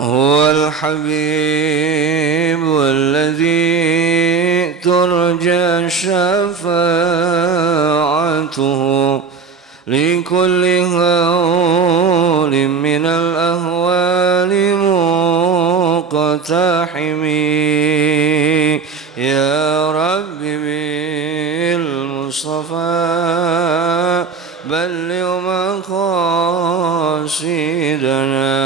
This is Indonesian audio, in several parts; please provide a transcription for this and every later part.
هو الحبيب الذي ترجى شفاعته لكل هول من الأهوال مقتحم. يا رب بالمصطفى بلغ مقاصدنا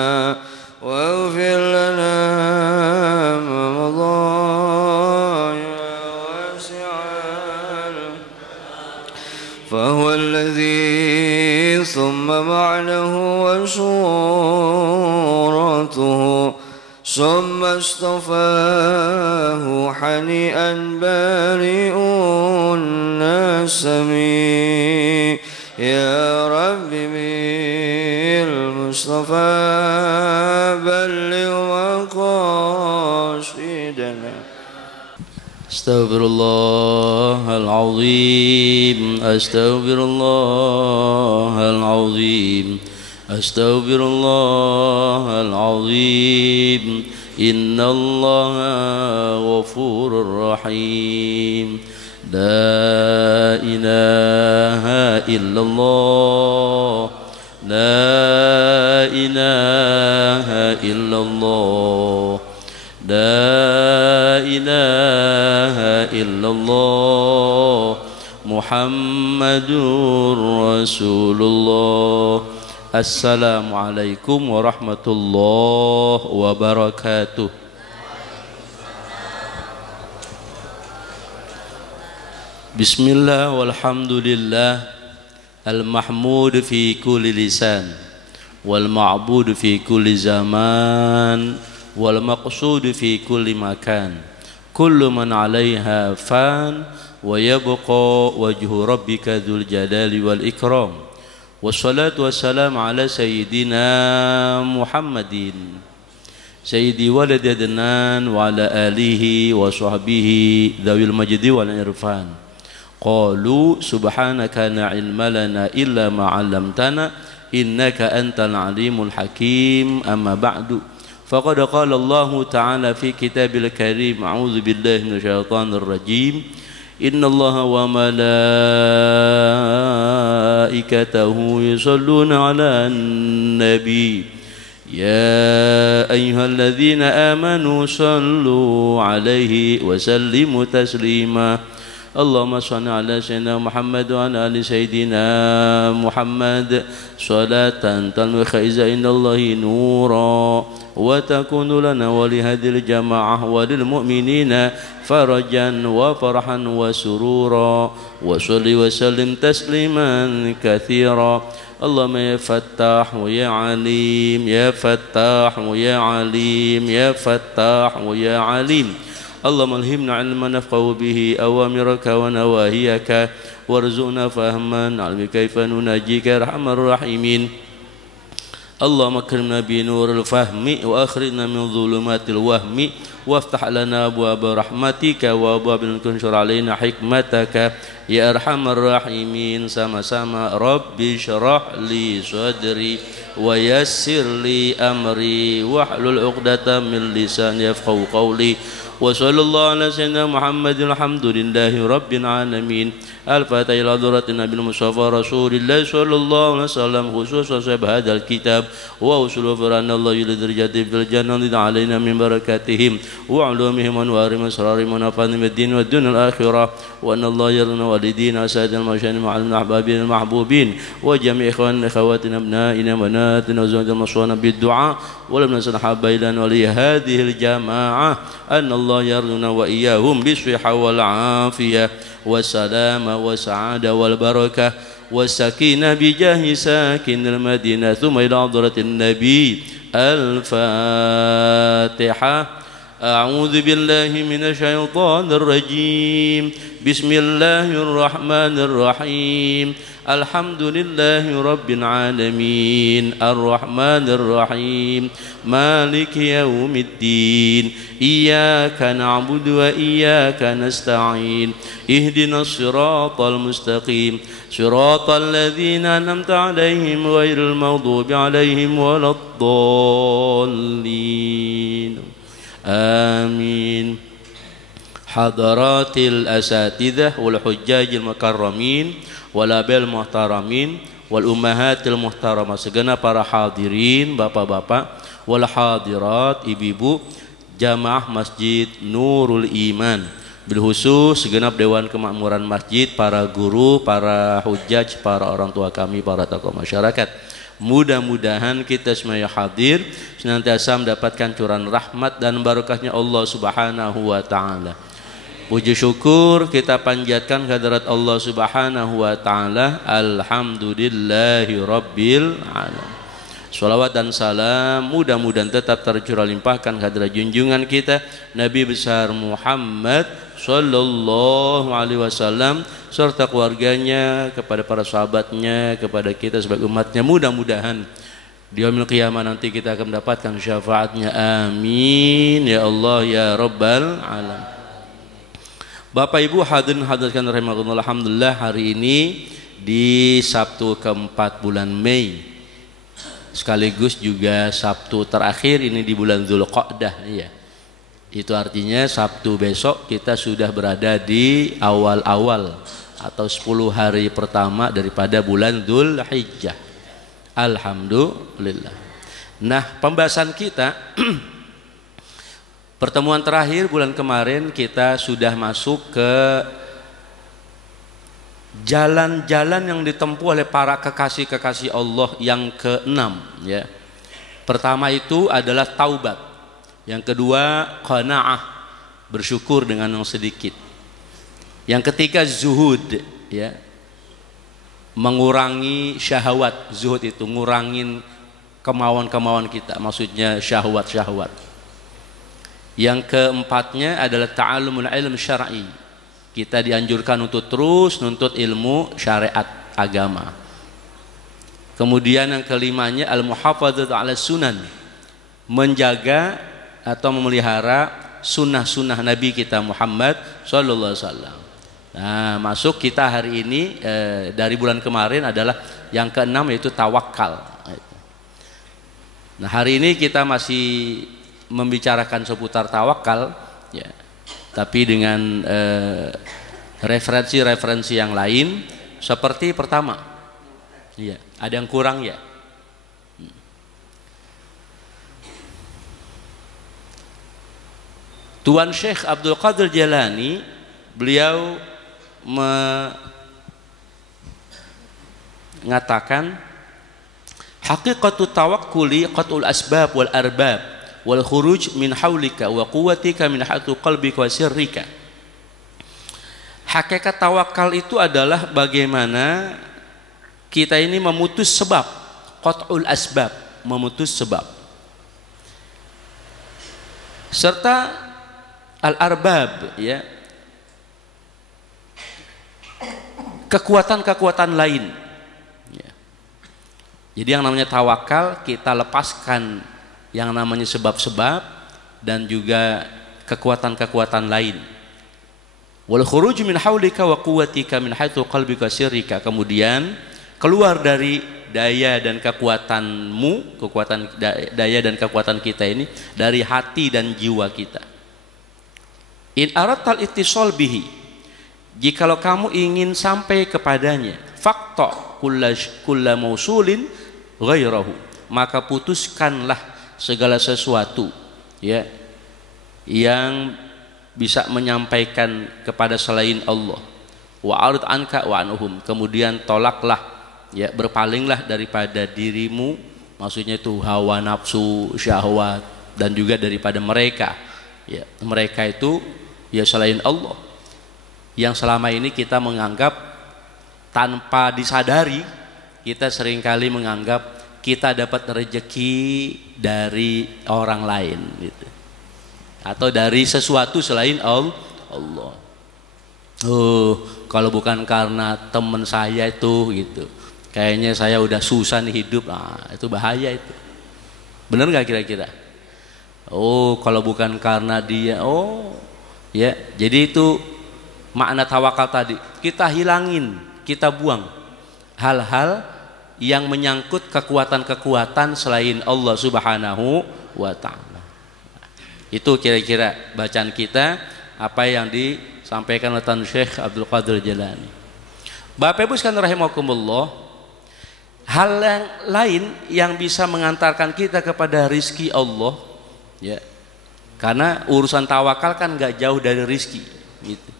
واغفر لنا ما مضى يا واسع. فهو الذي ثم معنه وصورته ثم اصطفاه حنيئا بارئ النسم. يا رب بالمصطفى بلغ مقاصدنا. استغفر الله العظيم استغفر الله العظيم استغفر الله العظيم إن الله غفور رحيم. لا إله إلا الله لا إله إلا الله لا إله إلا الله محمد رسول الله. Assalamualaikum warahmatullahi wabarakatuh. Bismillah walhamdulillah al-mahmud fi kulli lisan wal ma'bud fi kulli zaman wal maqsud fi kulli makan. Kullu man 'alaiha fan wa yabqa wajhu rabbika dzul jalali wal ikram. Wassalatu wassalamu ala sayyidina Muhammadin sayyidi waladi adnan wa ala alihi wa sahbihi dhawil majdi wal irfan. Qalu subhanaka la ilma lana illa ma 'allamtana innaka antal alimul hakim. Amma ba'du. Faqad qala Allah ta'ala fi kitabil karim a'udzu billahi minasyaitonir rajim. Inna Allaha wa malaikatahu yusalluna ala nabi ya ayyuhalladzina amanu sallu alaihi wa sallimu taslima. Allahumma shalli ala sayyidina Muhammad wa ala ali sayyidina Muhammad salatan tanwi khaiza indallahi nura wa takunu lana wa li hadhil jamaah wa lil mu'minina farajan wa farhan wa surura wa shalli wa sallim tasliman katsira. Allahumma ya fattah wa ya alim ya fattah wa ya alim ya fattah wa ya alim. Allahumma alhimna ilman nafqahu bihi awamiraka wa nawahiyaka warzuqna fahman almi kaifa nunajika arhamar rahimin. Allahumma akrimna bi nuril fahmi wa akhrijna min dhulumatil wahmi waftah lana abwaaba rahmatika wa abwaaba kunshur alaina hikmataka ya arhamar rahimin. Sama-sama. Rabbi syrah li sadri wa yassir li amri wahlul 'uqdatam min lisani yafqahu qawli. Wa sallallahu ala sayyidina Muhammadin alhamdulillahi rabbil alamin. Al-Fatihah ila hadratin Nabil Mustafa Rasulillah sallallahu alaihi wasallam khususan sahib hadzal kitab wa usul firana Allah ila darajati fil jannati alaina min barakatihim wa ulumihim wa anwarihim asrarihim wa nafanim ad-din wa ad-dunya al-akhirah wa anna Allah yarna walidina sayyidina al-mashani ma'al ahbabin al-mahbubin wa jami' ikhwanina akhawatina abnaina wa banatina wa zawjina maswana bid-du'a wa lam nasan habailana wa li hadhihi al-jama'ah anna Allah yarna wa iyyahum bis-sihha wal 'afiyah والسلام والسعادة والبركة والسكينة بجاه ساكن المدينة ثم إلى حضرة النبي. الفاتحة. أعوذ بالله من الشيطان الرجيم. بسم الله الرحمن الرحيم. Alhamdulillahi Rabbil Alamin Ar-Rahmanir Rahim Maliki Yawmiddin Iyyaka na'budu wa iyyaka nasta'in Ihdinas siratal mustaqim Siratal ladzina an'amta 'alaihim ghairil maghdubi 'alaihim waladdallin Amin Hadaratil asatidzah wal hujjajil mukarramin wal abil muhtaramin wal ummahatil muhtaramah, segenap para hadirin bapak-bapak wal hadirat ibu-ibu jamaah Masjid Nurul Iman, bil khusus segenap dewan kemakmuran masjid, para guru, para hujjaj, para orang tua kami, para tokoh masyarakat. Mudah-mudahan kita semuanya hadir senantiasa mendapatkan curahan rahmat dan barokahnya Allah Subhanahu wa taala. Puji syukur kita panjatkan kehadirat Allah Subhanahu wa taala. Alhamdulillahi rabbil alamin. Shalawat dan salam mudah-mudahan tetap tercurah limpahkan kehadirat junjungan kita Nabi besar Muhammad sallallahu alaihi wasallam serta keluarganya, kepada para sahabatnya, kepada kita sebagai umatnya. Mudah-mudahan di yaumil qiyamah nanti kita akan mendapatkan syafaatnya. Amin ya Allah ya rabbal alamin. Bapak Ibu hadirin hadirat rahimakumullah, alhamdulillah hari ini di Sabtu keempat bulan Mei, sekaligus juga Sabtu terakhir ini di bulan Dzulqa'dah ya. Itu artinya Sabtu besok kita sudah berada di awal-awal atau 10 hari pertama daripada bulan Dzulhijjah. Alhamdulillah. Nah, pembahasan kita pertemuan terakhir bulan kemarin kita sudah masuk ke jalan-jalan yang ditempuh oleh para kekasih-kekasih Allah yang keenam ya. Pertama itu adalah taubat. Yang kedua qanaah, bersyukur dengan yang sedikit. Yang ketiga zuhud ya. Mengurangi syahwat. Zuhud itu ngurangin kemauan-kemauan kita, maksudnya syahwat-syahwat. Yang keempatnya adalah ta'allumul ilm syar'i. Kita dianjurkan untuk terus nuntut ilmu syariat agama. Kemudian yang kelimanya al-muhafadzatu 'ala sunan, menjaga atau memelihara sunnah-sunnah Nabi kita Muhammad sallallahu alaihi wasallam. Nah, masuk kita hari ini dari bulan kemarin adalah yang keenam, yaitu tawakal. Nah, hari ini kita masih membicarakan seputar tawakal ya, tapi dengan referensi-referensi yang lain. Seperti pertama ya, ada yang kurang ya. Tuan Syekh Abdul Qadir Jalani, beliau mengatakan haqiqatu tawakkuli qatul asbab wal arbab wal khuruj min haulika wa quwwatika min hatu qalbika wa sirrika. Hakikat tawakal itu adalah bagaimana kita ini memutus sebab, qat'ul asbab, memutus sebab, serta al-arbab ya, kekuatan-kekuatan lain ya. Jadi yang namanya tawakal, kita lepaskan yang namanya sebab-sebab dan juga kekuatan-kekuatan lain. Wal khuruj min haulika wa quwwatika min haitsu qalbika sirrika, kemudian keluar dari daya dan kekuatanmu, daya dan kekuatan kita ini dari hati dan jiwa kita. In aratal ittisal bihi, jikalau kamu ingin sampai kepadanya, faqta kulla mausulin ghairahu, maka putuskanlah segala sesuatu ya yang bisa menyampaikan kepada selain Allah. Wa arid anka wa anhum, kemudian tolaklah ya, berpalinglah daripada dirimu, maksudnya itu hawa nafsu, syahwat, dan juga daripada mereka ya. Mereka itu ya selain Allah, yang selama ini kita menganggap tanpa disadari, kita seringkali menganggap kita dapat rezeki dari orang lain gitu, atau dari sesuatu selain Allah. Kalau bukan karena teman saya itu gitu, kayaknya saya udah susah nih hidup. Itu bahaya itu. Bener nggak kira-kira? Kalau bukan karena dia, ya. Jadi itu makna tawakal tadi. Kita hilangin, kita buang hal-hal yang menyangkut kekuatan-kekuatan selain Allah Subhanahu wa ta'ala. Itu kira-kira bacaan kita, apa yang disampaikan oleh Tan Syekh Abdul Qadir Jailani. Bapak Ibu sekalian rahimakumullah, hal yang lain yang bisa mengantarkan kita kepada rizki Allah, ya, karena urusan tawakal kan gak jauh dari rizki gitu.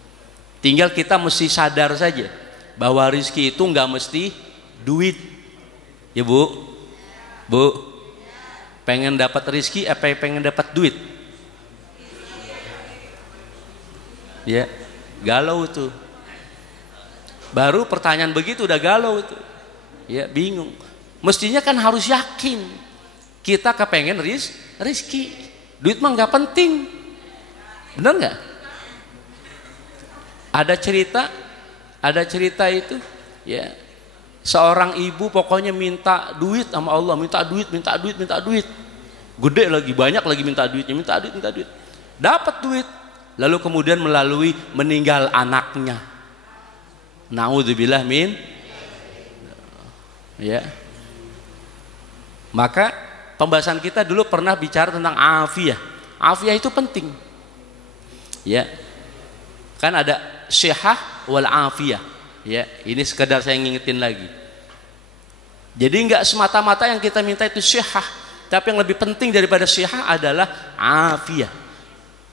Tinggal kita mesti sadar saja bahwa rizki itu gak mesti duit. Ya Bu, pengen dapat rizki apa pengen dapat duit? Ya, galau tuh. Baru pertanyaan begitu udah galau tuh. Ya, bingung. Mestinya kan harus yakin kita kepengen rizki. Duit mah nggak penting. Benar nggak? Ada cerita itu, ya. Seorang ibu pokoknya minta duit sama Allah, minta duit. Gede lagi, banyak lagi minta duitnya, minta duit. Dapat duit. Lalu kemudian melalui meninggal anaknya. Na'udzubillah min. Ya. Maka pembahasan kita dulu pernah bicara tentang afiyah. Afiyah itu penting. Ya. Kan ada syihah wal afiyah. Ya, ini sekedar saya ngingetin lagi. Jadi enggak semata-mata yang kita minta itu syihah, tapi yang lebih penting daripada syihah adalah afiyah.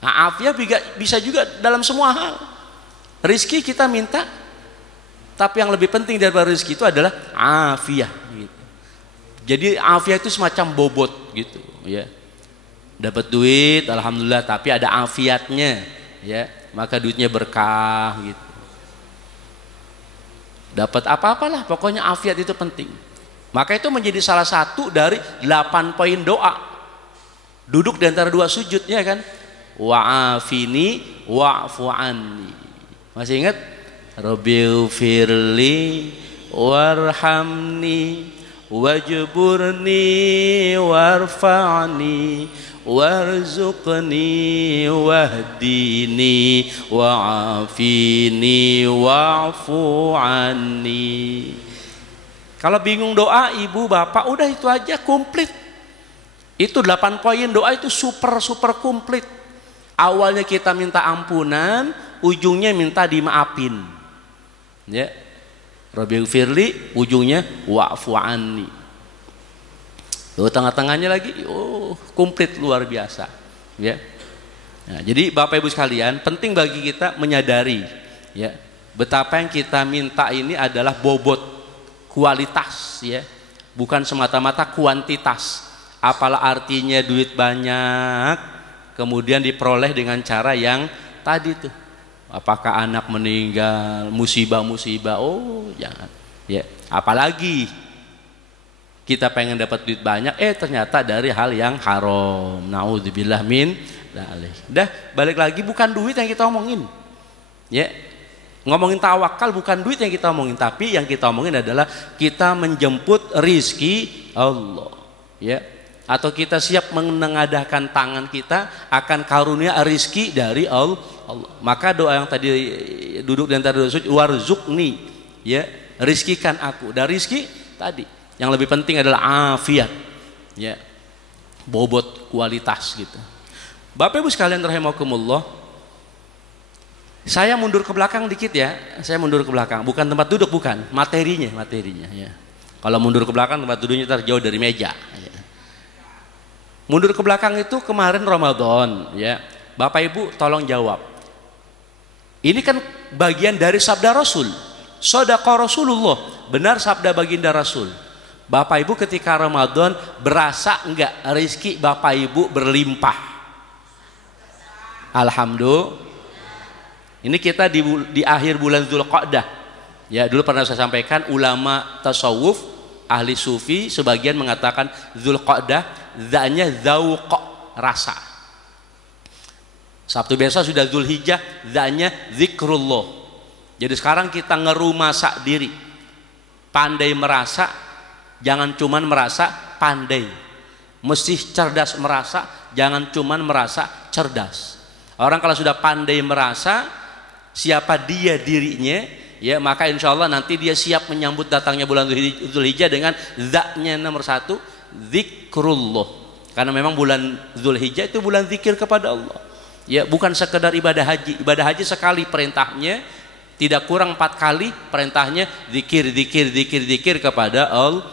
Nah, afiyah bisa juga dalam semua hal. Rizki kita minta, tapi yang lebih penting daripada rizki itu adalah afiyah. Gitu. Jadi afiyah itu semacam bobot gitu, ya. Dapat duit, alhamdulillah, tapi ada afiatnya, ya, maka duitnya berkah gitu. Dapat apa-apalah, pokoknya afiat itu penting. Maka itu menjadi salah satu dari 8 poin doa. Duduk di antara 2 sujud, ya kan? Wa'afini wa'fu anni. Masih ingat? Rabbighfirli warhamni wajburni warfa'ni warzuqni wahdini wa'afini wa'fu anni. Kalau bingung doa ibu bapak, udah itu aja, komplit. Itu 8 poin doa itu super komplit. Awalnya kita minta ampunan, ujungnya minta dimaafin. Ya. Rabbighfirli, ujungnya wa'fu anni. Tengah-tengahnya lagi, komplit, luar biasa, ya. Nah, jadi Bapak Ibu sekalian, penting bagi kita menyadari, ya, betapa yang kita minta ini adalah bobot, kualitas, ya, bukan semata-mata kuantitas. Apalah artinya duit banyak, kemudian diperoleh dengan cara yang tadi tuh, apakah anak meninggal, musibah, jangan, ya, apalagi kita pengen dapat duit banyak, ternyata dari hal yang haram. Na'udzubillah min dzalik. Dah, balik lagi, bukan duit yang kita omongin. Ya. Ngomongin tawakal bukan duit yang kita omongin, tapi yang kita omongin adalah kita menjemput rizki Allah. Ya. Atau kita siap menengadahkan tangan kita akan karunia rizki dari Allah. Maka doa yang tadi duduk di antara 2 sujud, warzuqni, ya, rizkikan aku. Dari rizki tadi yang lebih penting adalah afiat, ya, bobot, kualitas gitu. Bapak Ibu sekalian rahimakumullah, saya mundur ke belakang dikit, ya. Saya mundur ke belakang, bukan tempat duduk, bukan, materinya, ya. Kalau mundur ke belakang tempat duduknya terjauh dari meja, ya. Mundur ke belakang itu kemarin Ramadan, ya. Bapak Ibu tolong jawab. Ini kan bagian dari sabda Rasul, shadaqa Rasulullah, benar sabda baginda Rasul. Bapak Ibu ketika Ramadan berasa enggak rezeki Bapak Ibu berlimpah? Alhamdulillah. Ini kita di akhir bulan Dzulqa'dah. Ya, dulu pernah saya sampaikan, ulama tasawuf, ahli sufi sebagian mengatakan Dzulqa'dah dzanya dzauq, rasa. Sabtu biasa sudah Dzulhijjah, dzanya zikrullah. Jadi sekarang kita ngerumasak diri, pandai merasa, jangan cuman merasa pandai, mesti cerdas merasa, jangan cuman merasa cerdas. Orang kalau sudah pandai merasa siapa dia dirinya, ya maka insya Allah nanti dia siap menyambut datangnya bulan Dzulhijjah dengan zaknya nomor satu, zikrullah. Karena memang bulan Dzulhijjah itu bulan zikir kepada Allah. Ya, bukan sekedar ibadah haji. Ibadah haji sekali perintahnya, tidak kurang 4 kali perintahnya zikir kepada Allah.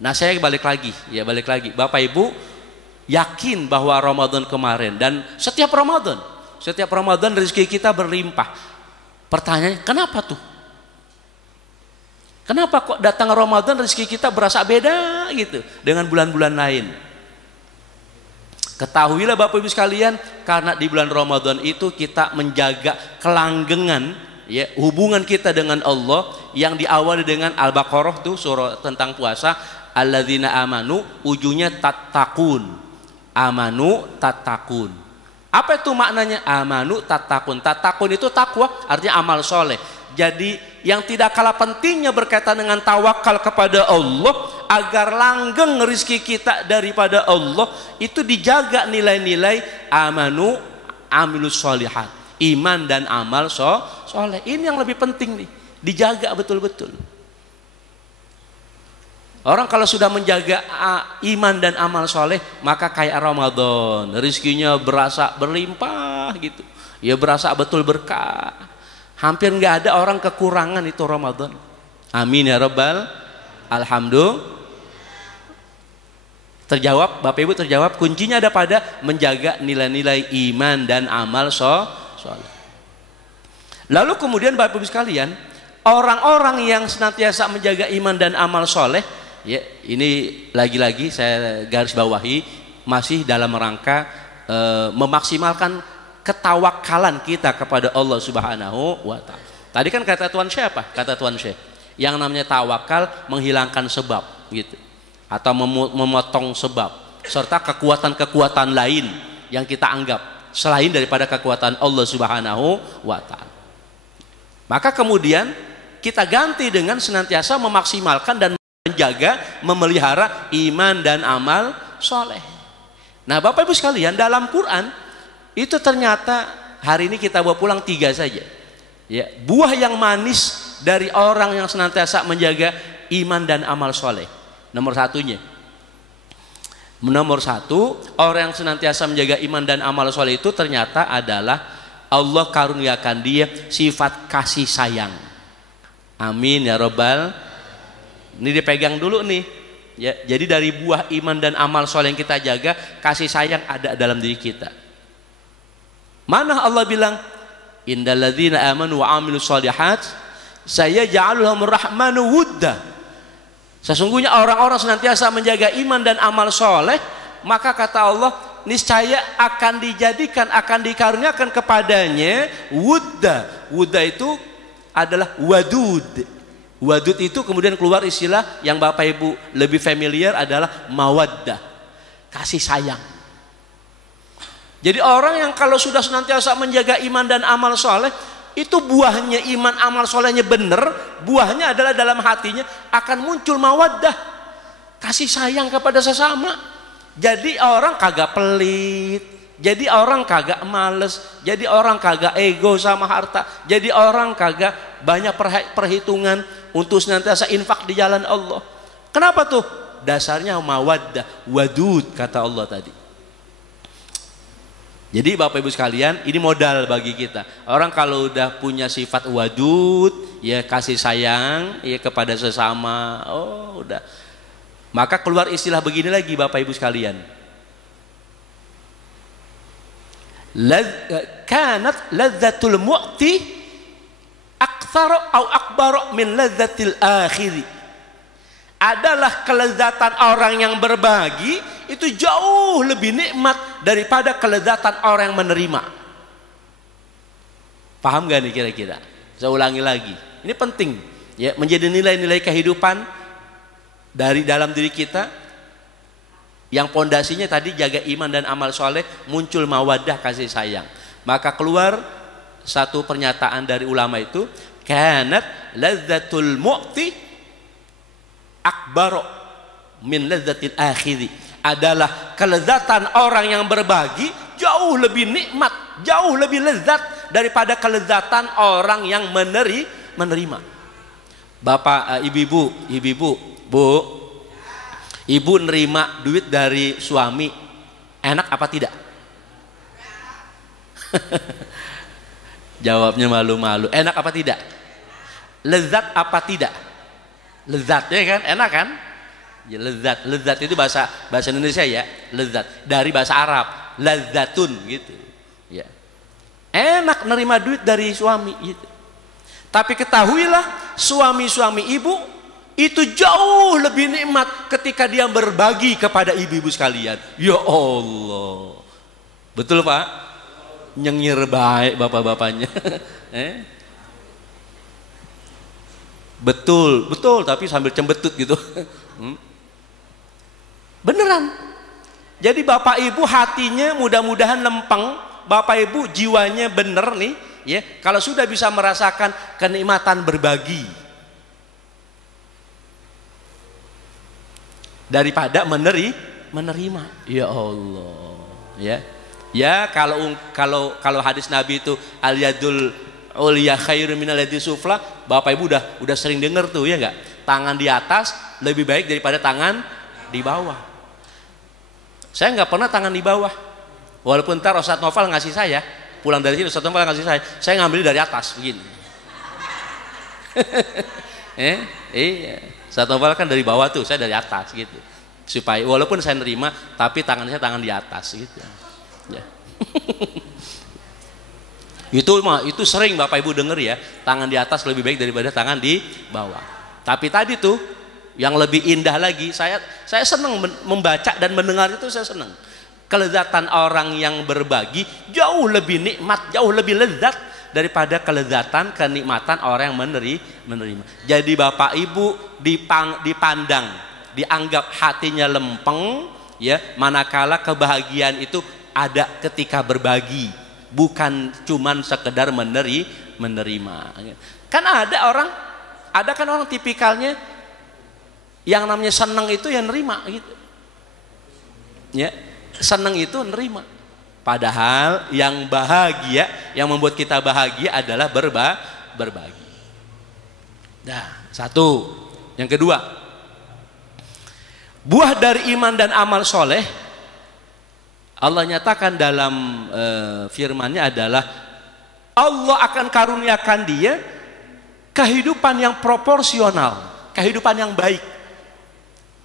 Nah, saya balik lagi. Bapak Ibu yakin bahwa Ramadan kemarin dan setiap Ramadan rezeki kita berlimpah. Pertanyaannya, kenapa tuh? Kenapa kok datang Ramadan rezeki kita berasa beda gitu dengan bulan-bulan lain? Ketahuilah Bapak Ibu sekalian, karena di bulan Ramadan itu kita menjaga kelanggengan, ya, hubungan kita dengan Allah yang diawali dengan Al-Baqarah tuh surah tentang puasa, alladzina amanu, ujungnya tattaqun. Amanu tattaqun. Apa itu maknanya amanu tattaqun? Tattaqun itu takwa, artinya amal soleh. Jadi yang tidak kalah pentingnya berkaitan dengan tawakal kepada Allah agar langgeng rezeki kita daripada Allah, itu dijaga nilai-nilai amanu amilus solihat, iman dan amal soleh. Ini yang lebih penting nih, dijaga betul-betul. Orang kalau sudah menjaga iman dan amal soleh, maka kayak Ramadan, rezekinya berasa berlimpah gitu, ya berasa betul berkah. Hampir nggak ada orang kekurangan itu Ramadan. Amin ya Rabbal. Alhamdulillah. Terjawab, Bapak Ibu terjawab. Kuncinya ada pada menjaga nilai-nilai iman dan amal soleh. Lalu kemudian Bapak Ibu sekalian, orang-orang yang senantiasa menjaga iman dan amal soleh, ya ini lagi-lagi saya garis bawahi, masih dalam rangka memaksimalkan ketawakalan kita kepada Allah Subhanahu wa Ta'ala. Tadi kan kata Tuan Syekh apa? Kata Tuan Syekh, yang namanya tawakal menghilangkan sebab gitu, atau memotong sebab serta kekuatan-kekuatan lain yang kita anggap selain daripada kekuatan Allah Subhanahu wa Ta'ala. Maka kemudian kita ganti dengan senantiasa memaksimalkan dan menjaga, memelihara iman dan amal soleh. Nah Bapak Ibu sekalian, dalam Quran itu ternyata hari ini kita bawa pulang 3 saja, ya, buah yang manis dari orang yang senantiasa menjaga iman dan amal soleh. Nomor satu, orang yang senantiasa menjaga iman dan amal soleh itu ternyata adalah Allah karuniakan dia sifat kasih sayang. Amin ya Rabbal. Ini dipegang dulu nih, ya. Jadi dari buah iman dan amal soleh yang kita jaga, kasih sayang ada dalam diri kita. Mana Allah bilang, innalladzina amanu wa amilus shalihat sayaj'alu lahumur rahmanu wudda. Sesungguhnya orang-orang senantiasa menjaga iman dan amal soleh, maka kata Allah, niscaya akan dijadikan, akan dikaruniakan kepadanya wudda. Wudda itu adalah wadud. Wadud itu kemudian keluar istilah yang Bapak Ibu lebih familiar adalah mawaddah, kasih sayang. Jadi orang yang kalau sudah senantiasa menjaga iman dan amal soleh, itu buahnya iman amal solehnya benar, buahnya adalah dalam hatinya akan muncul mawaddah, kasih sayang kepada sesama. Jadi orang kagak pelit, jadi orang kagak males, jadi orang kagak ego sama harta, jadi orang kagak banyak perhitungan untuk senantiasa infak di jalan Allah. Kenapa tuh? Dasarnya mawaddah, wadud kata Allah tadi. Jadi Bapak Ibu sekalian, ini modal bagi kita. Orang kalau udah punya sifat wadud, ya kasih sayang, ya kepada sesama, oh udah. Maka keluar istilah begini lagi Bapak Ibu sekalian. Kanat ladzatul mu'ti aktsara au akbar min ladzatil akhiri. Adalah kelezatan orang yang berbagi itu jauh lebih nikmat daripada kelezatan orang yang menerima. Paham gak nih kira-kira? Saya ulangi lagi. Ini penting ya, menjadi nilai-nilai kehidupan dari dalam diri kita yang pondasinya tadi jaga iman dan amal soleh, muncul mawaddah kasih sayang. Maka keluar satu pernyataan dari ulama itu, kanat lazzatul mu'ti akbar min lazzatil akhiri, adalah kelezatan orang yang berbagi jauh lebih nikmat, jauh lebih lezat daripada kelezatan orang yang menerima. Bapak, ibu-ibu, Bu, ibu nerima duit dari suami, enak apa tidak? Jawabnya malu-malu. Enak apa tidak? Lezat apa tidak? Lezat ya kan? Enak kan? Ya, lezat. Lezat itu bahasa Indonesia ya, lezat. Dari bahasa Arab, lazatun gitu. Ya. Enak nerima duit dari suami gitu. Tapi ketahuilah, suami-suami ibu itu jauh lebih nikmat ketika dia berbagi kepada ibu-ibu sekalian. Ya Allah. Betul Pak? Nyengir baik bapak-bapaknya. Betul, tapi sambil cembetut gitu. Beneran. Jadi bapak ibu hatinya mudah-mudahan lempeng, bapak ibu jiwanya bener nih, ya. Kalau sudah bisa merasakan kenikmatan berbagi daripada menerima. Ya Allah, ya. Ya, kalau hadis Nabi itu al yadul ulya khairu minal yadis sufla, Bapak Ibu udah sering dengar tuh ya enggak? Tangan di atas lebih baik daripada tangan di bawah. Saya nggak pernah tangan di bawah. Walaupun ntar Ustadz Noval ngasih saya, pulang dari sini Ustadz Noval ngasih saya ngambil dari atas begini. Iya. Ustadz Noval kan dari bawah tuh, saya dari atas gitu. Supaya walaupun saya nerima, tapi tangan saya tangan di atas gitu. Ya. itu sering Bapak Ibu denger ya, tangan di atas lebih baik daripada tangan di bawah. Tapi tadi tuh yang lebih indah lagi, saya senang membaca dan mendengar itu, saya senang. Kelezatan orang yang berbagi jauh lebih nikmat, jauh lebih lezat daripada kelezatan, kenikmatan orang yang menerima. Jadi Bapak Ibu dipandang, dianggap hatinya lempeng ya, manakala kebahagiaan itu ada ketika berbagi, bukan cuman sekedar menerima. Kan ada orang tipikalnya yang namanya seneng itu yang nerima gitu. Ya, seneng itu nerima. Padahal yang bahagia, yang membuat kita bahagia adalah berbagi. Nah, satu. Yang kedua, buah dari iman dan amal soleh, Allah nyatakan dalam firman-Nya adalah Allah akan karuniakan dia kehidupan yang proporsional, kehidupan yang baik.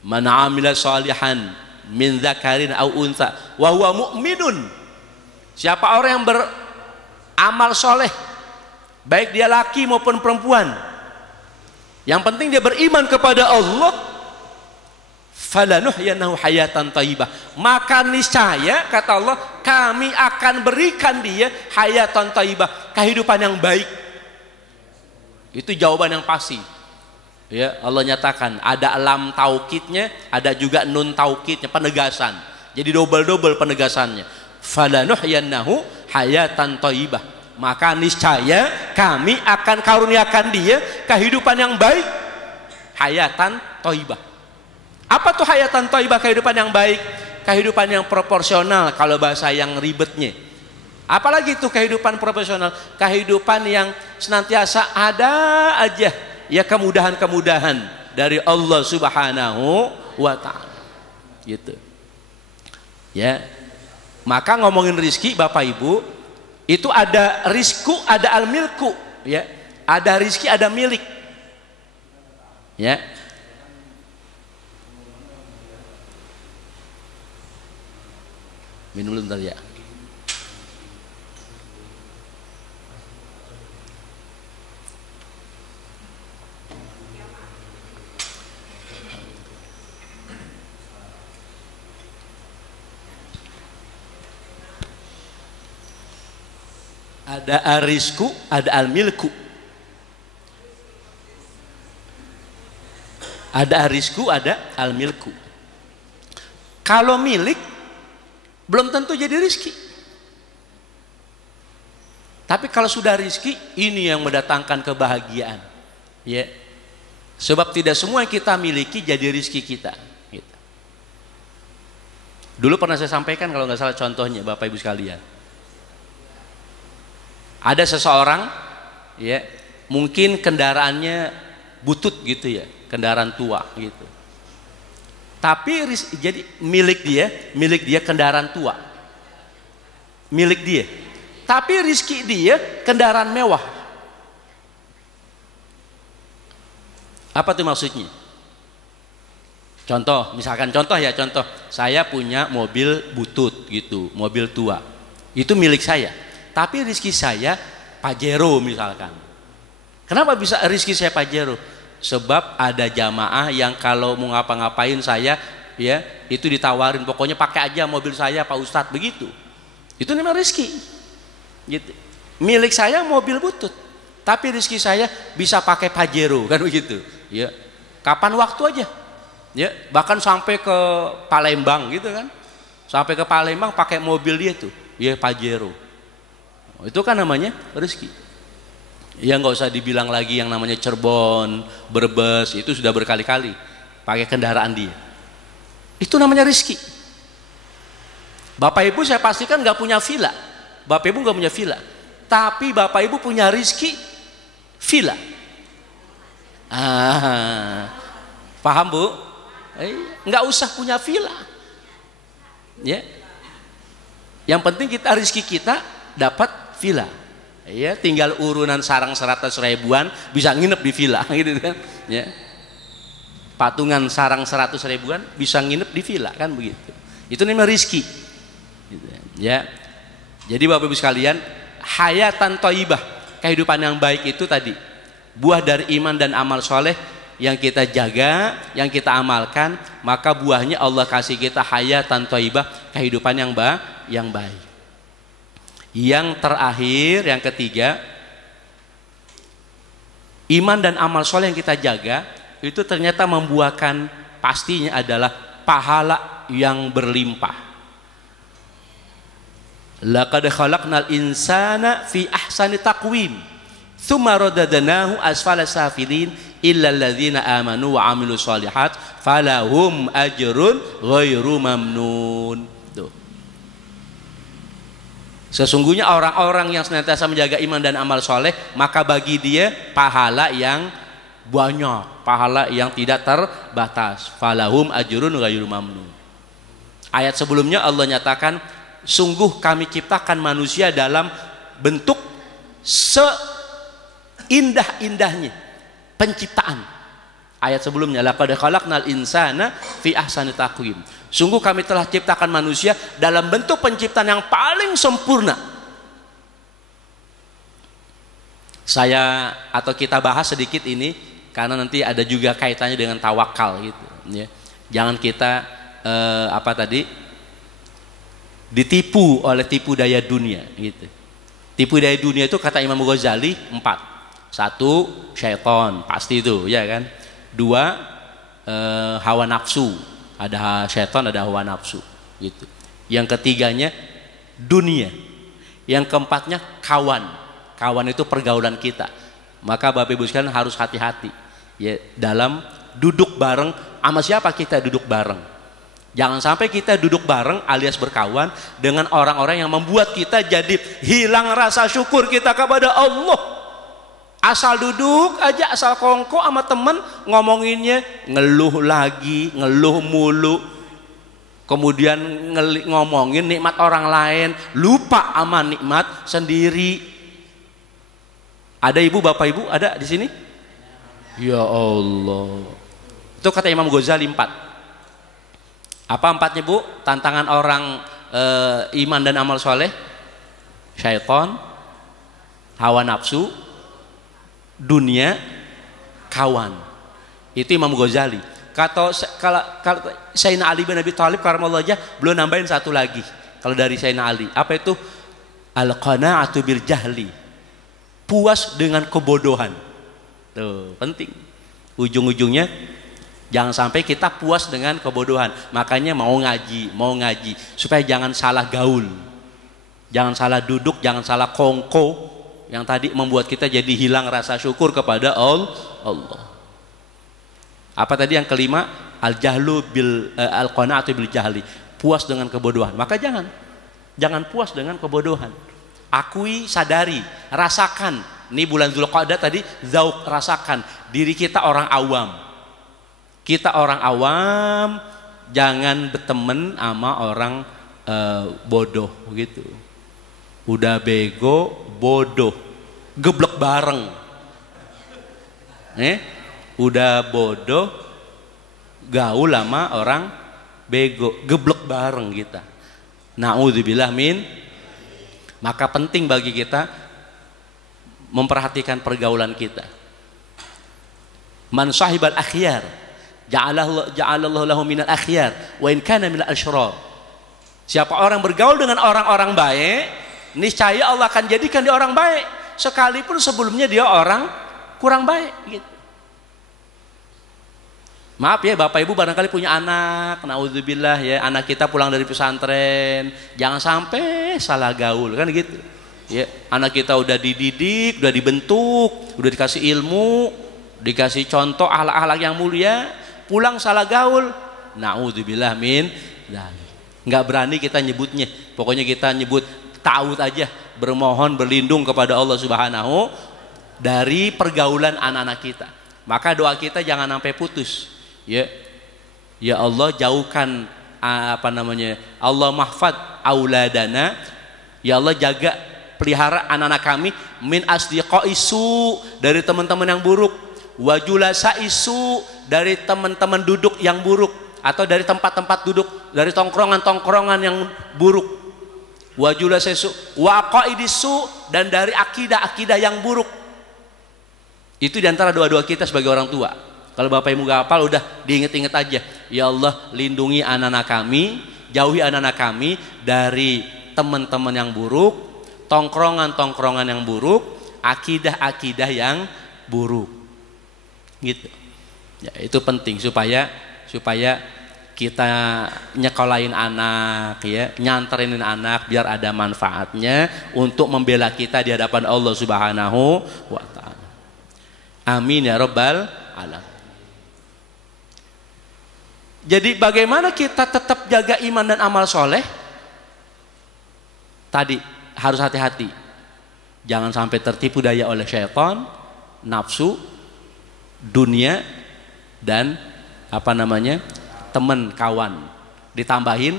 Man 'amila shalihan min dzakarin aw untha wa huwa mu'minun. Siapa orang yang beramal soleh, baik dia laki maupun perempuan, yang penting dia beriman kepada Allah, falanuhyanahu hayatan thayyibah, maka niscaya kata Allah kami akan berikan dia hayatan thayyibah, kehidupan yang baik. Itu jawaban yang pasti ya. Allah nyatakan ada lam taukidnya, ada juga nun taukidnya, penegasan. Jadi double penegasannya. Falanuhyanahu hayatan thayyibah, maka niscaya kami akan karuniakan dia kehidupan yang baik, hayatan thayyibah. Apa tuh hayatan thayyibah, kehidupan yang baik? Kehidupan yang proporsional kalau bahasa yang ribetnya. Apalagi itu kehidupan proporsional? Kehidupan yang senantiasa ada aja ya kemudahan-kemudahan dari Allah Subhanahu wa taala. Gitu. Ya. Maka ngomongin rizki Bapak Ibu, itu ada rizku, ada al-milku, ya. Ada rizki, ada milik. Ya. Minum dulu bentar ya. Ada arisku, ada al-milku. Ada arisku, ada al-milku. Kalau milik belum tentu jadi rizki. Tapi kalau sudah rizki, ini yang mendatangkan kebahagiaan. Ya. Sebab tidak semua yang kita miliki jadi rizki kita. Gitu. Dulu pernah saya sampaikan kalau nggak salah contohnya Bapak Ibu sekalian. Ada seseorang, ya, mungkin kendaraannya butut gitu ya, kendaraan tua gitu. Tapi jadi milik dia kendaraan tua. Milik dia. Tapi rizki dia kendaraan mewah. Apa tuh maksudnya? Contoh, misalkan contoh, saya punya mobil butut gitu, mobil tua. Itu milik saya. Tapi rizki saya Pajero misalkan. Kenapa bisa rizki saya Pajero? Sebab ada jamaah yang kalau mau ngapa-ngapain saya, ya, itu ditawarin, pokoknya pakai aja mobil saya Pak Ustadz, begitu. Itu namanya rizki. Gitu. Milik saya mobil butut, tapi rizki saya bisa pakai Pajero, kan begitu. Ya, kapan waktu aja. Ya, bahkan sampai ke Palembang gitu kan. Sampai ke Palembang pakai mobil dia tuh, ya Pajero. Itu kan namanya rizki. Ya nggak usah dibilang lagi yang namanya Cirebon, Brebes, itu sudah berkali-kali pakai kendaraan dia. Itu namanya rizki. Bapak Ibu saya pastikan nggak punya villa. Bapak Ibu nggak punya villa, tapi Bapak Ibu punya rizki villa. Paham Bu? Nggak usah punya villa. Ya. Yang penting kita rizki kita dapat villa. Ya, tinggal urunan sarang 100 ribuan bisa nginep di villa, gitu kan? Ya. Patungan sarang 100 ribuan bisa nginep di villa, kan begitu. Itu namanya rizki. Gitu. Ya. Jadi Bapak Ibu sekalian, hayatan thayyibah, kehidupan yang baik itu tadi buah dari iman dan amal soleh yang kita jaga, yang kita amalkan, maka buahnya Allah kasih kita hayatan thayyibah, kehidupan yang baik. Yang terakhir, yang ketiga, iman dan amal soleh yang kita jaga itu ternyata membuahkan, pastinya adalah pahala yang berlimpah. Laqad khalaqnal insana fi ahsani taqwim tsumma radadnahu asfala safilin illa alladzina amanu wa amilus shalihat falahum ajrun ghairu mamnun. Tuh. Sesungguhnya orang-orang yang senantiasa menjaga iman dan amal soleh, maka bagi dia pahala yang banyak, pahala yang tidak terbatas. Falahum ajrun ghairu mamnun. Ayat sebelumnya Allah nyatakan, sungguh kami ciptakan manusia dalam bentuk seindah-indahnya penciptaan. Ayat sebelumnya, laqad khalaqnal insana fi ahsani taqwim. Sungguh kami telah ciptakan manusia dalam bentuk penciptaan yang paling sempurna. Kita bahas sedikit ini karena nanti ada juga kaitannya dengan tawakal gitu, ya. Jangan kita ditipu oleh tipu daya dunia gitu. Tipu daya dunia itu kata Imam Ghazali 4. 1, syaitan, pasti itu, ya kan. 2, hawa nafsu. Ada syaitan, ada hawa nafsu gitu. Yang ketiganya dunia. Yang keempatnya kawan. Kawan itu pergaulan kita. Maka Bapak Ibu sekalian harus hati-hati ya dalam duduk bareng. Sama siapa kita duduk bareng? Jangan sampai kita duduk bareng alias berkawan dengan orang-orang yang membuat kita jadi hilang rasa syukur kita kepada Allah. Asal duduk aja, asal kongko sama temen, ngomonginnya ngeluh lagi, ngeluh mulu. Kemudian ngomongin nikmat orang lain, lupa sama nikmat sendiri. Ada ibu, bapak ibu, ada di sini? Ya Allah. Itu kata Imam Ghazali 4. Apa 4-nya Bu? Tantangan orang iman dan amal soleh, syaitan, hawa nafsu, dunia, kawan. Itu Imam Ghazali. Kalau Sayyidina Ali bin Abi Thalib karamallahu wajhah, belum nambahin satu lagi. Kalau dari Sayyidina Ali, apa itu? Al-qana'atu bil jahli. Puas dengan kebodohan. Tuh, penting. Ujung-ujungnya jangan sampai kita puas dengan kebodohan. Makanya mau ngaji supaya jangan salah gaul, jangan salah duduk, jangan salah kongko, yang tadi membuat kita jadi hilang rasa syukur kepada Allah. Apa tadi yang kelima? Al-jahlu bil al-qanaatu bil jahli. Puas dengan kebodohan. Maka jangan puas dengan kebodohan. Akui, sadari, rasakan. Ini bulan Dzulqa'dah tadi, zauq, rasakan diri kita orang awam. Kita orang awam, jangan berteman sama orang bodoh gitu. Udah bego, bodoh, geblek bareng. Udah bodoh, gaul sama orang bego, geblek bareng kita. Na'udzubillah min. Maka penting bagi kita memperhatikan pergaulan kita. Man sahibal akhyar ja'alallahu lahu minal akhyar wa in kana minal asyrar. Siapa orang bergaul dengan orang-orang baik, niscaya Allah akan jadikan dia orang baik sekalipun sebelumnya dia orang kurang baik gitu. Maaf ya Bapak Ibu barangkali punya anak, naudzubillah ya, anak kita pulang dari pesantren, jangan sampai salah gaul kan gitu. Ya, anak kita udah dididik, udah dibentuk, udah dikasih ilmu, dikasih contoh akhlak-akhlak yang mulia, pulang salah gaul, naudzubillah min dzalik. Nggak berani kita nyebutnya, pokoknya kita nyebut ta'awudz aja, bermohon berlindung kepada Allah Subhanahu dari pergaulan anak-anak kita. Maka doa kita jangan sampai putus. Ya Allah jauhkan Allah mahfad auladana, ya Allah jaga pelihara anak-anak kami min asdiqaisu, dari teman-teman yang buruk, wajulasaisu, dari teman-teman duduk yang buruk atau dari tempat-tempat duduk, dari tongkrongan-tongkrongan yang buruk, wajulasaisu waqaidisu, dan dari akidah-akidah yang buruk. Itu diantara doa-doa kita sebagai orang tua. Kalau Bapak Ibu gak hafal, udah diinget-inget aja. Ya Allah lindungi anak-anak kami, jauhi anak-anak kami dari teman-teman yang buruk, tongkrongan-tongkrongan yang buruk, akidah-akidah yang buruk. Gitu. Ya, itu penting supaya kita nyekolahin anak ya, nyanterin anak biar ada manfaatnya untuk membela kita di hadapan Allah Subhanahu wa taala. Amin ya rabbal alamin. Jadi bagaimana kita tetap jaga iman dan amal soleh? Tadi harus hati-hati, jangan sampai tertipu daya oleh syaitan, nafsu, dunia, dan teman kawan. Ditambahin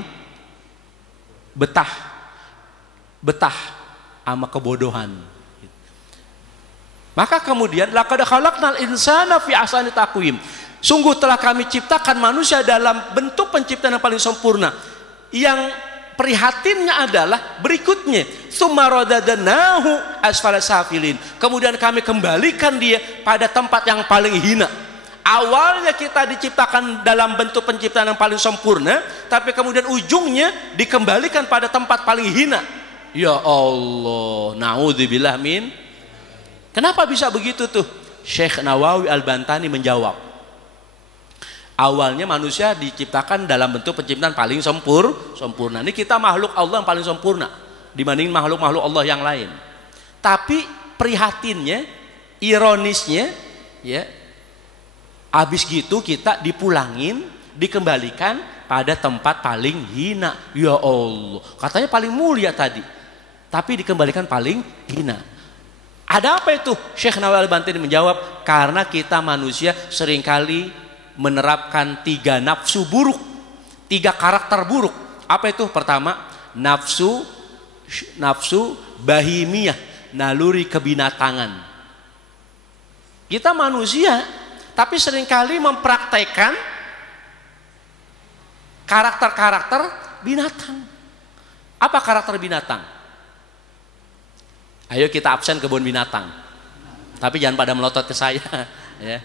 betah sama kebodohan. Maka kemudian laqad khalaqnal insana fi ahsani taqwim. Sungguh telah kami ciptakan manusia dalam bentuk penciptaan yang paling sempurna. Yang prihatinnya adalah berikutnya, tsumma radadnahu asfala safilin. Kemudian kami kembalikan dia pada tempat yang paling hina. Awalnya kita diciptakan dalam bentuk penciptaan yang paling sempurna, tapi kemudian ujungnya dikembalikan pada tempat paling hina. Ya Allah, naudzubillah min. Kenapa bisa begitu tuh? Syekh Nawawi Al-Bantani menjawab, awalnya manusia diciptakan dalam bentuk penciptaan paling sempurna. Ini kita makhluk Allah yang paling sempurna dibanding makhluk-makhluk Allah yang lain. Tapi prihatinnya, ironisnya, ya, habis gitu kita dipulangin, dikembalikan pada tempat paling hina. Ya Allah, katanya paling mulia tadi, tapi dikembalikan paling hina. Ada apa itu? Syekh Nawawi Al-Bantani menjawab, karena kita manusia seringkali menerapkan 3 nafsu buruk, 3 karakter buruk. Apa itu? Pertama, nafsu bahimiyah, naluri kebinatangan. Kita manusia, tapi seringkali mempraktekkan karakter-karakter binatang. Apa karakter binatang? Ayo kita absen kebun binatang, tapi jangan pada melotot ke saya ya.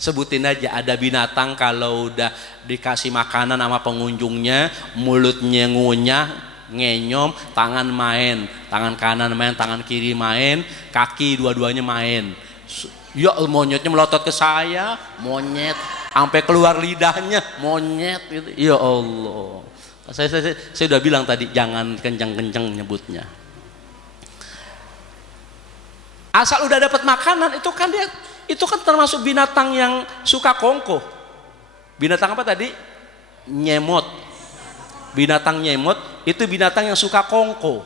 Sebutin aja, ada binatang kalau udah dikasih makanan sama pengunjungnya, mulutnya ngunyah, ngenyom, tangan main, tangan kanan main, tangan kiri main, kaki dua-duanya main. Ya monyetnya melotot ke saya, monyet, sampai keluar lidahnya, monyet gitu. Ya Allah, saya sudah bilang tadi jangan kencang-kencang nyebutnya. Asal udah dapat makanan itu kan dia, itu kan termasuk binatang yang suka kongko. Binatang apa tadi? Nyemot. Binatang nyemot itu binatang yang suka kongko.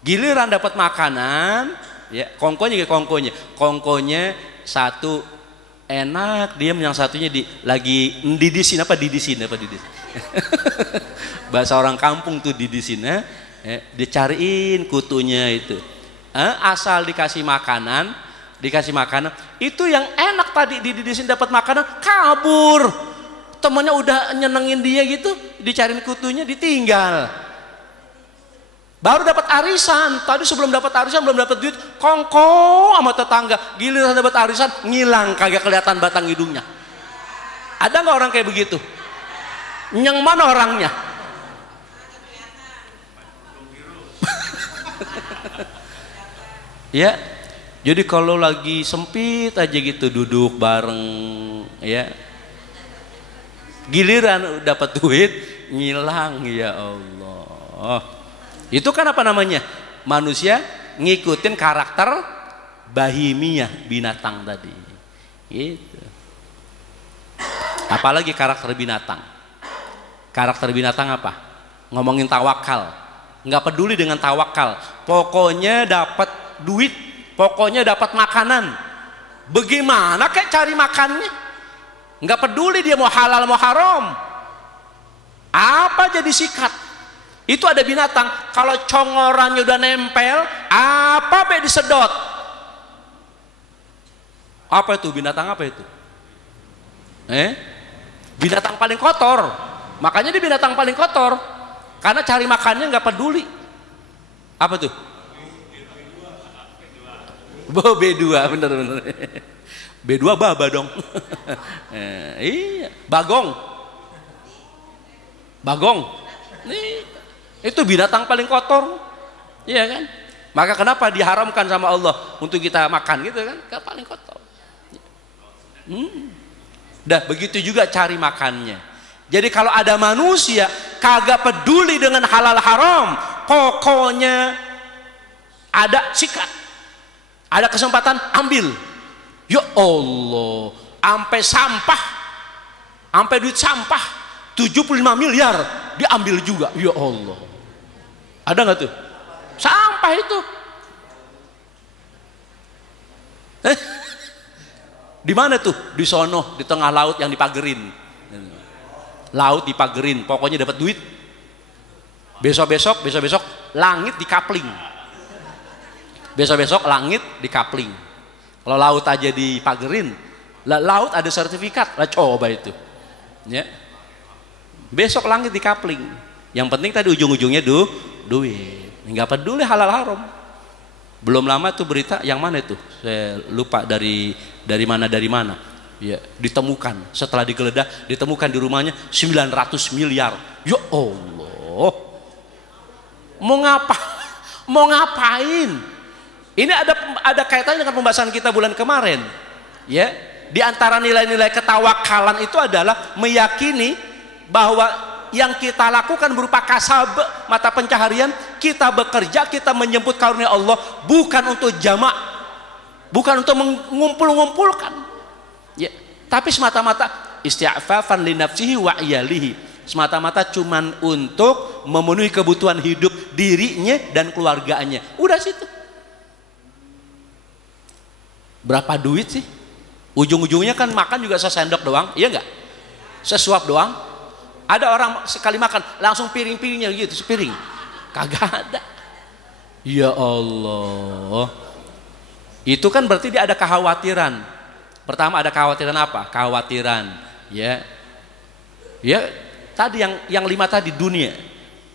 Giliran dapat makanan, ya kongkonya kongkonya satu enak, diam, yang satunya lagi didisin apa bahasa orang kampung tuh didisin, dicariin kutunya itu. Asal dikasih makanan itu yang enak tadi didisin dapat makanan, kabur. Temannya udah nyenengin dia gitu, dicariin kutunya, ditinggal. Baru dapat arisan, tadi sebelum dapat arisan belum dapat duit, kongko sama tetangga. Giliran dapat arisan ngilang, kagak kelihatan batang hidungnya. Ada nggak orang kayak begitu? Yang mana orangnya? Ya, jadi kalau lagi sempit aja gitu duduk bareng, ya. Giliran dapat duit ngilang, ya Allah. Itu kan apa namanya? Manusia ngikutin karakter bahimiyah binatang tadi. Gitu. Apalagi karakter binatang. Karakter binatang apa? Ngomongin tawakal. Nggak peduli dengan tawakal. Pokoknya dapat duit, pokoknya dapat makanan. Bagaimana kayak cari makannya? Nggak peduli dia mau halal mau haram. Apa jadi sikat? Itu ada binatang, kalau congorannya udah nempel, apa disedot? Apa itu? Binatang apa itu? Binatang paling kotor. Makanya dia binatang paling kotor, karena cari makannya nggak peduli. Apa tuh? B2, bener. B2 baba dong. Iya, bagong. Nih. Itu binatang paling kotor, iya kan? Maka kenapa diharamkan sama Allah untuk kita makan gitu kan? Karena paling kotor. Dah begitu juga cari makannya. Jadi kalau ada manusia kagak peduli dengan halal haram, pokoknya ada sikat, ada kesempatan ambil. Ya Allah, sampai duit sampah 75 miliar diambil juga, ya Allah. Ada nggak tuh? Sampah itu. Di mana tuh? Di sono, di tengah laut yang dipagerin. Laut dipagerin, pokoknya dapat duit. Besok langit dikapling. Besok langit dikapling. Kalau laut aja dipagerin, laut ada sertifikat, lah coba itu. Ya. Besok langit dikapling. Yang penting tadi ujung-ujungnya duit. Nggak peduli halal haram. Belum lama tuh berita yang mana itu? Saya lupa dari mana. Ya, ditemukan setelah digeledah, ditemukan di rumahnya 900 miliar. Ya Allah. Mau ngapain? Ini ada kaitannya dengan pembahasan kita bulan kemarin. Ya, di antara nilai-nilai ketawakalan itu adalah meyakini bahwa yang kita lakukan berupa kasab, mata pencaharian, kita bekerja, kita menjemput karunia Allah bukan untuk jamak, bukan untuk mengumpulkan, ya, tapi semata-mata isti'fafan li nafsihi wa iyalihi, semata-mata cuman untuk memenuhi kebutuhan hidup dirinya dan keluarganya. Udah situ. Berapa duit sih? Ujung-ujungnya kan makan juga sesendok doang, iya nggak? Sesuap doang. Ada orang sekali makan langsung piring-piringnya gitu, sepiring. Kagak ada. Ya Allah. Itu kan berarti dia ada kekhawatiran. Pertama ada kekhawatiran apa? Kekhawatiran, ya. Ya, tadi yang 5 tadi dunia.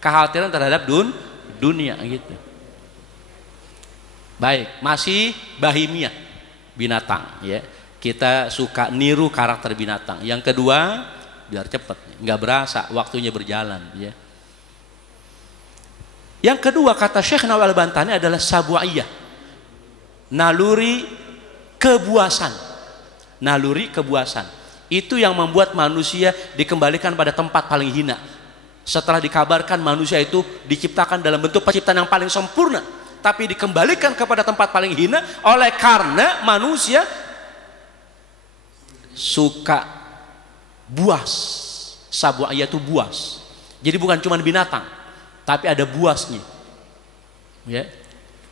Kekhawatiran terhadap dunia gitu. Baik, masih bahimiyah, binatang, ya. Kita suka niru karakter binatang. Yang kedua, biar cepat, nggak berasa waktunya berjalan, ya. Yang kedua kata Syekh Nawawi Al-Bantani adalah sabu'iyah, naluri kebuasan. Naluri kebuasan itu yang membuat manusia dikembalikan pada tempat paling hina. Setelah dikabarkan manusia itu diciptakan dalam bentuk penciptaan yang paling sempurna, tapi dikembalikan kepada tempat paling hina oleh karena manusia suka buas. Sabwa itu buas. Jadi bukan cuma binatang, tapi ada buasnya. Ya.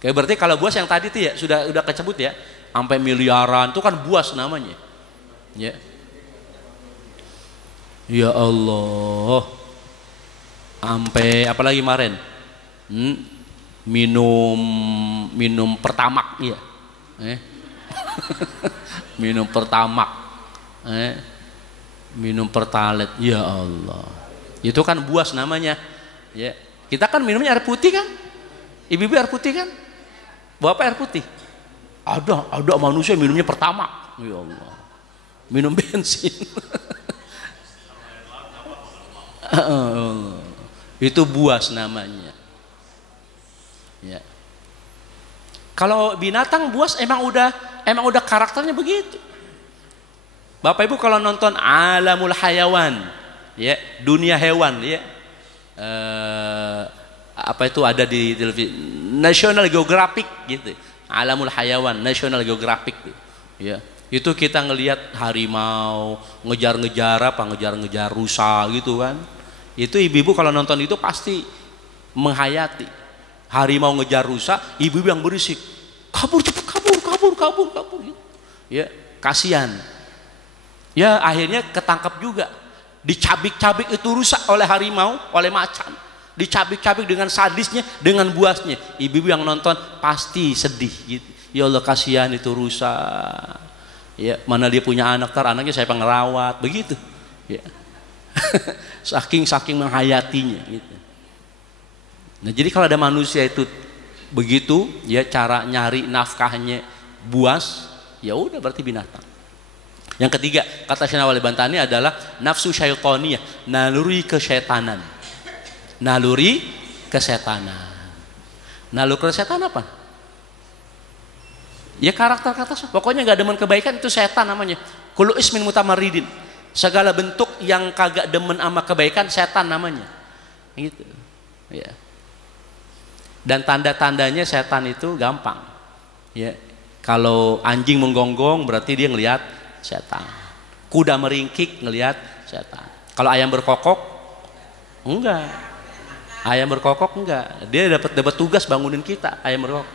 Kayak berarti kalau buas yang tadi itu ya sudah kecebut ya, sampai miliaran itu kan buas namanya. Ya. Ya Allah. Sampai apalagi kemarin? Minum pertamak ya. Minum pertamak. Minum pertalet. Ya Allah. Itu kan buas namanya. Ya. Kita kan minumnya air putih kan? Ibu-ibu air putih kan? Bapak air putih. Ada manusia minumnya pertamak. Ya Allah. Minum bensin. Itu buas namanya. Ya. Kalau binatang buas emang udah karakternya begitu. Bapak Ibu kalau nonton Alamul Hayawan, ya, dunia hewan, ya, apa itu ada di televisi National Geographic gitu, Alamul Hayawan, National Geographic, ya, itu kita ngelihat harimau ngejar rusa gitu kan. Itu ibu-ibu kalau nonton itu pasti menghayati harimau ngejar rusa, ibu-ibu yang berisik, kabur cepet, kabur, ya, kasihan. Ya akhirnya ketangkap juga, dicabik-cabik itu rusak oleh harimau, oleh macan, dicabik-cabik dengan sadisnya, dengan buasnya. Ibu-ibu yang nonton pasti sedih gitu. Ya Allah kasihan itu rusak. Ya mana dia punya anak, anaknya saya ngerawat begitu. Ya. saking menghayatinya gitu. Nah jadi kalau ada manusia itu begitu, ya cara nyari nafkahnya buas, ya udah berarti binatang. Yang ketiga, kata Syekh Nawal Bantani adalah nafsu syaitaniyah, naluri kesyetanan. Naluri kesetanan. Naluri kesetanan apa? Ya karakter-karakter. Pokoknya nggak demen kebaikan itu setan namanya. Kullu ismin mutamarridin. Segala bentuk yang kagak demen sama kebaikan setan namanya. Gitu. Ya. Dan tanda-tandanya setan itu gampang. Ya. Kalau anjing menggonggong berarti dia ngelihat setan. Kuda meringkik ngelihat setan. Kalau ayam berkokok enggak. Ayam berkokok enggak. Dia dapat tugas bangunin kita, ayam berkokok.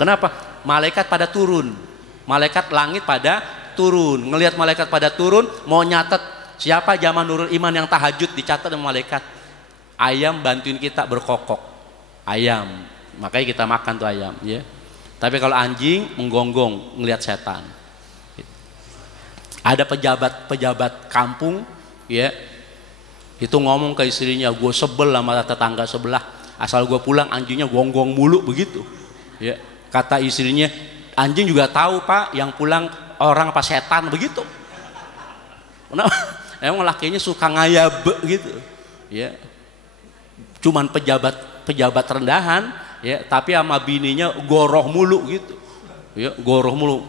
Kenapa? Malaikat pada turun. Malaikat langit pada turun. Ngelihat malaikat pada turun, mau nyatet siapa zaman Nurul Iman yang tahajud, dicatat sama malaikat. Ayam bantuin kita berkokok. Ayam. Makanya kita makan tuh ayam, ya. Tapi kalau anjing menggonggong ngelihat setan. Ada pejabat kampung, ya, itu ngomong ke istrinya, gue sebel sama tetangga sebelah, asal gue pulang anjingnya gonggong mulu begitu, ya. Kata istrinya, anjing juga tahu pak, yang pulang orang apa setan begitu. Nah, emang lakinya suka ngayab gitu, ya. Cuman pejabat rendahan, ya, tapi sama bininya goroh mulu gitu. Ya, goroh mulu,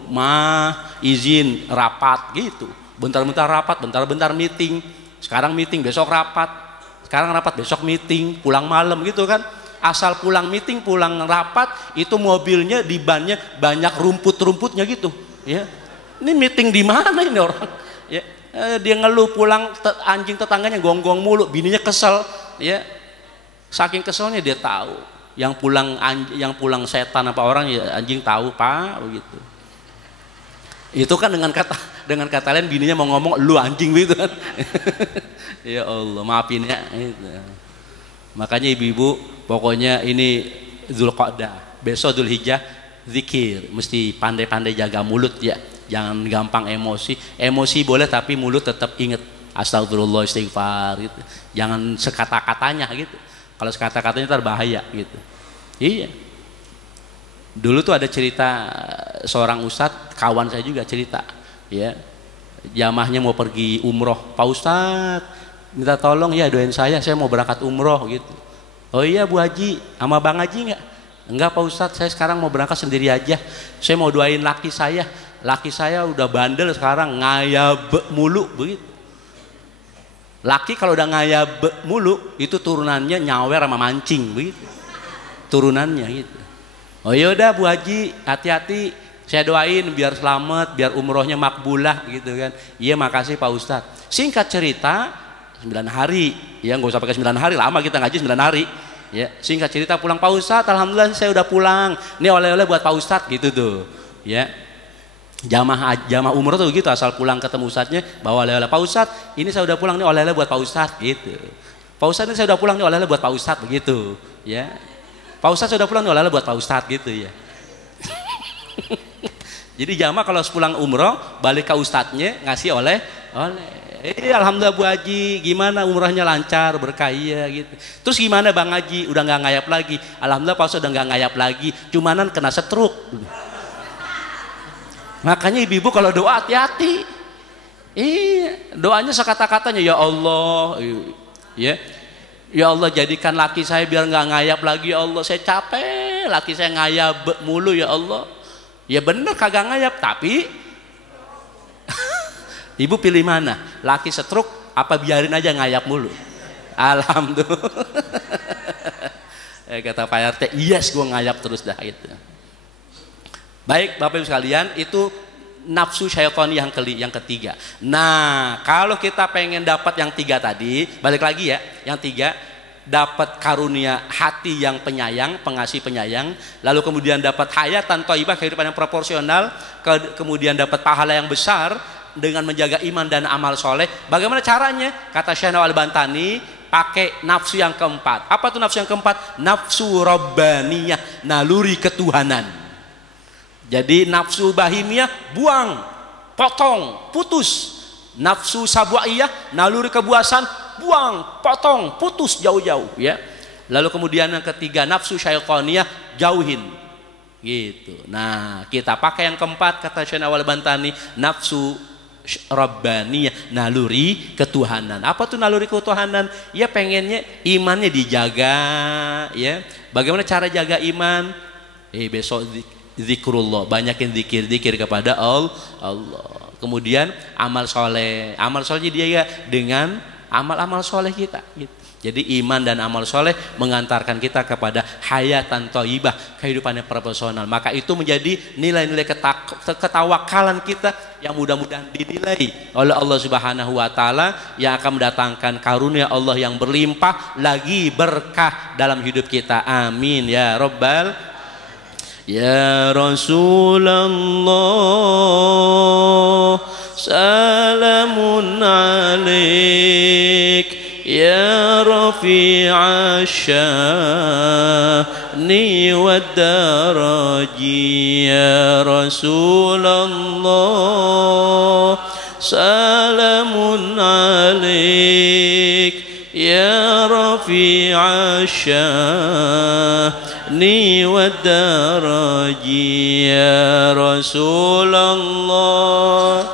izin rapat gitu, bentar-bentar rapat, bentar-bentar meeting, sekarang meeting besok rapat, sekarang rapat besok meeting, pulang malam gitu kan. Asal pulang meeting, pulang rapat, itu mobilnya di bannya banyak rumput-rumputnya gitu, ya. Ini meeting di mana ini orang, ya. Dia ngeluh pulang, anjing tetangganya gonggong mulu, bininya kesel, ya. Saking keselnya dia tahu yang pulang setan apa orang, ya anjing tahu pak begitu. Itu kan dengan kata lain bininya mau ngomong lu anjing gitu kan. Ya Allah maafin ya gitu. Makanya ibu-ibu pokoknya ini Dzulqa'dah, besok Dzulhijjah zikir mesti pandai-pandai jaga mulut ya, jangan gampang emosi boleh tapi mulut tetap inget astagfirullah istighfar gitu, jangan sekata-katanya gitu. Kalau sekata-katanya ntar bahaya gitu. Iya. Dulu tuh ada cerita seorang ustadz, kawan saya juga cerita, ya. Jamaahnya mau pergi umroh, Pak Ustadz minta tolong ya doain saya mau berangkat umroh gitu. Oh iya Bu Haji, sama Bang Haji nggak? Enggak Pak Ustadz, saya sekarang mau berangkat sendiri aja. Saya mau doain laki saya udah bandel sekarang, ngayab mulu begitu. Laki kalau udah ngayab mulu itu turunannya nyawer sama mancing begitu. Turunannya gitu. Oh yaudah Bu Haji, hati-hati, saya doain biar selamat, biar umrohnya makbulah gitu kan. Iya makasih Pak Ustadz. Singkat cerita 9 hari, ya nggak usah pakai 9 hari, lama kita ngaji 9 hari. Ya, singkat cerita pulang Pak Ustadz, alhamdulillah saya udah pulang. Ini oleh-oleh buat Pak Ustadz gitu tuh. Ya. Jamaah umroh tuh gitu, asal pulang ketemu ustadznya bawa oleh-oleh. Pak Ustadz, ini saya udah pulang nih oleh-oleh buat Pak Ustadz gitu. Pak Ustadz, ini saya udah pulang nih oleh-oleh buat Pak Ustadz begitu. Ya. Pak Ustadz sudah pulang nih oleh-oleh buat Pak Ustadz gitu ya. Jadi jamaah kalau pulang umroh balik ke ustadznya ngasih oleh-oleh. Alhamdulillah Bu Haji, gimana umrahnya lancar, berkah ya gitu. Terus gimana Bang Haji, udah nggak ngayap lagi? Alhamdulillah Pak Ustadz udah nggak ngayap lagi, cumanan kena stroke. Makanya ibu-ibu kalau doa hati-hati. Iya, doanya sekata-katanya ya Allah, ya. Ya Allah jadikan laki saya biar nggak ngayap lagi ya Allah, saya capek laki saya ngayap mulu ya Allah. Ya bener kagak ngayap, tapi ibu pilih mana? Laki stroke apa biarin aja ngayap mulu? Alhamdulillah. Kata Pak RT, yes gue ngayap terus dah gitu. Baik Bapak Ibu sekalian, itu nafsu syaitani yang ketiga. Nah kalau kita pengen dapat yang 3 tadi, balik lagi ya, yang 3 dapat karunia hati yang penyayang, pengasih penyayang, lalu kemudian dapat hayatan thayyibah, kehidupan yang proporsional, kemudian dapat pahala yang besar dengan menjaga iman dan amal soleh. Bagaimana caranya? Kata Syekh Al-Bantani, pakai nafsu yang keempat. Apa tuh nafsu yang keempat? Nafsu rabbaniyah, naluri ketuhanan. Jadi nafsu bahimiyah buang, potong, putus. Nafsu sabwaiyah, naluri kebuasan, buang, potong, putus jauh-jauh ya. Lalu kemudian yang ketiga nafsu syaitaniyah, jauhin. Gitu. Nah, kita pakai yang keempat kata Syekh Al-Bantani, nafsu rabbaniyah, naluri ketuhanan. Apa tuh naluri ketuhanan? Ya pengennya imannya dijaga ya. Bagaimana cara jaga iman? Besok zikrullah, banyakin zikir kepada Allah. Kemudian amal soleh dia ya dengan amal-amal soleh kita gitu. Jadi iman dan amal soleh mengantarkan kita kepada hayatan thayyibah, kehidupan yang proporsional. Maka itu menjadi nilai-nilai ketawakalan kita yang mudah-mudahan dinilai oleh Allah Subhanahu wa taala, yang akan mendatangkan karunia Allah yang berlimpah lagi berkah dalam hidup kita. Amin ya rabbal. Ya Rasulullah, salamun alaik, ya rafi'a sya'ni wad daraji. Ya Rasulullah, salamun alaik, ya rafi'a sya'ni wad daraji. Ya Rasulullah,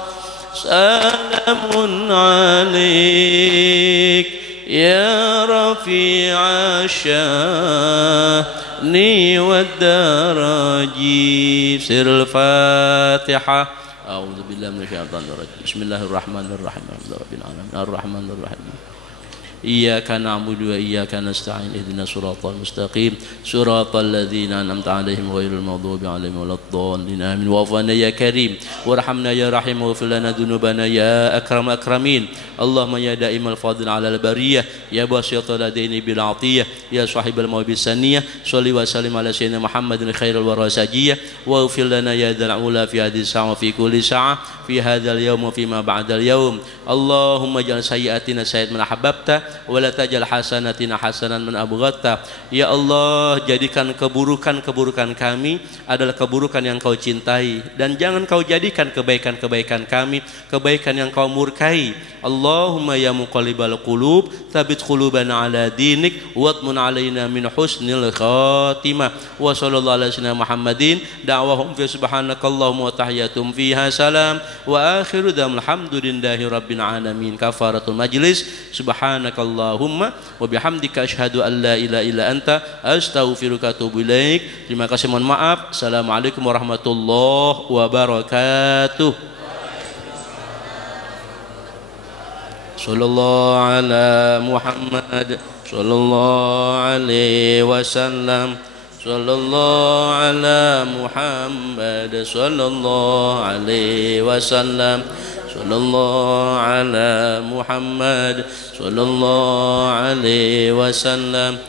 salamun alaik, ya rafi'a sya'ni wad daraji. Sirul Fatihah. A'udzu billahi minasyaitonir rajim. Bismillahirrahmanirrahim. Rabbil alamin arrahmanir rahim. Iyyaka na'budu wa iyyaka nasta'in ihdinas siratal mustaqim siratal ladzina an'amta 'alaihim ghairil maghdubi 'alaihim waladdallin. Amin. Wa'fina ya karim warhamna ya rahim waghfir lana dzunubana ya akramul akramin. Allahumma ya da'imal fadl 'alal bariyah ya basital ladaini bil 'atiyah ya sahibal mawbis saniyah shalli wa sallim ala sayyidina Muhammadin khairil warasajiyah waghfir lana ya dzal ula fi hadhihi sa'a fi kulli sa'a fi hadzal yawm wa fi ma ba'dal yawm. Allahumma ja'al sayyi'atina sayyid man ahbabta wala tajal hasanatina hasanan man abghadta. Ya Allah, jadikan keburukan kami adalah keburukan yang Kau cintai, dan jangan Kau jadikan kebaikan kami kebaikan yang Kau murkai. Allahumma ya muqallibal qulub tsabbit qulubana ala dinik watmun alaina min husnil khatimah. Wa sallallahu ala sayyidina Muhammadin da'wahum fi subhanakallahumma wa tahiyatum fiha salam wa akhiru dhamul hamdulillahi rabbil alamin. Kafaratul majlis. Subhanakallahumma wa bihamdika asyhadu an la ilaha illa anta astaghfiruka wa atubu ilaik. Terima kasih, mohon maaf. Assalamualaikum warahmatullahi wabarakatuh. Sallallahu ala Muhammad sallallahu alaihi wasallam. sallallahu ala Muhammad sallallahu alaihi wasallam sallallahu ala Muhammad sallallahu alaihi wasallam